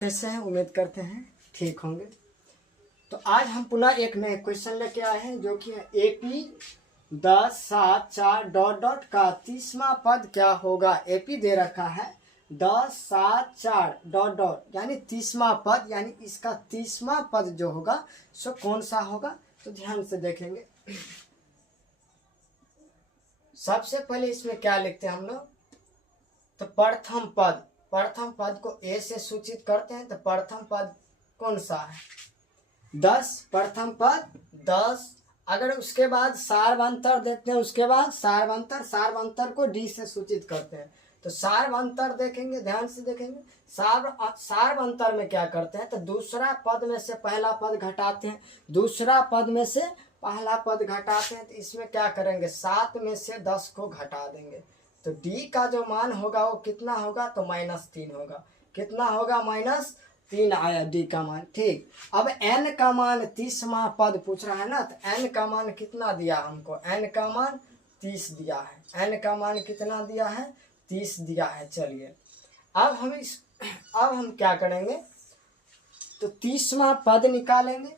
कैसे हैं? उम्मीद करते हैं ठीक होंगे। तो आज हम पुनः एक नए क्वेश्चन लेके आए हैं जो कि एपी 10 7 4 डॉट डॉट का 30वां पद क्या होगा। एपी दे रखा है 10 7 4 डॉट डॉट यानी 30वां पद, यानी इसका 30वां पद जो होगा सो कौन सा होगा। तो ध्यान से देखेंगे। सबसे पहले इसमें क्या लिखते हैं हम लोग, तो प्रथम पद को ए से सूचित करते हैं। तो प्रथम पद कौन सा है? 10। प्रथम पद 10। अगर उसके बाद सार्वंतर देते हैं, उसके बाद सार्वंतर को डी से सूचित करते हैं। तो सार्वंतर देखेंगे, ध्यान से देखेंगे। सार्वंतर में क्या करते हैं, तो दूसरा पद में से पहला पद घटाते हैं, दूसरा पद में से पहला पद घटाते हैं। तो इसमें क्या करेंगे, 7 में से 10 को घटा देंगे। तो डी का जो मान होगा वो कितना होगा, तो -3 होगा। कितना होगा? -3 आया डी का मान। ठीक। अब एन का मान 30वां पद पूछ रहा है ना, तो एन का मान कितना दिया हमको? एन का मान 30 दिया है। एन का मान कितना दिया है? 30 दिया है। चलिए अब हम क्या करेंगे, तो 30वां पद निकालेंगे।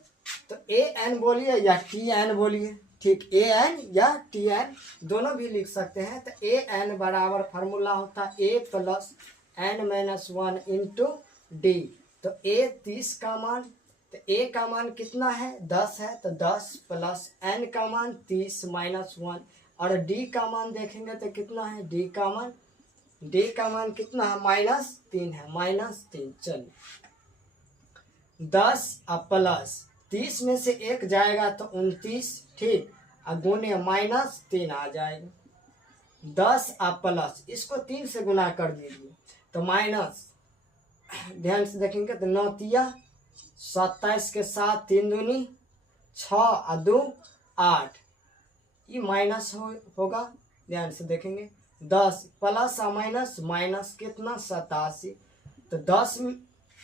तो ए एन बोलिए या टी एन बोलिए। ठीक, ए एन या टी एन दोनों भी लिख सकते हैं। तो ए एन बराबर फार्मूला होता है A plus N minus 1 into D. तो ए 30 का मान, तो ए का मान कितना है? 10 है। तो 10 प्लस एन का मान 30 माइनस 1, और डी का मान देखेंगे तो कितना है? डी का मान कितना है? -3 है। -3। चलिए 10 और प्लस 30 में से 1 जाएगा तो 29। ठीक, और गुने -3 आ जाएगा। 10 और प्लस इसको 3 से गुना कर दीजिए तो माइनस, ध्यान से देखेंगे तो 9 तिया 27 के साथ 3 दूनी 6 और 2 8, ये माइनस होगा। ध्यान से देखेंगे 10 प्लस और माइनस कितना? 87। तो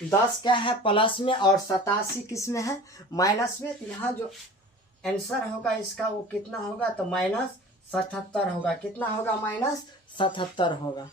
10 क्या है? प्लस में, और 87 किस में है? माइनस में। तो यहाँ जो आंसर होगा इसका वो कितना होगा? तो -77 होगा। कितना होगा? -77 होगा।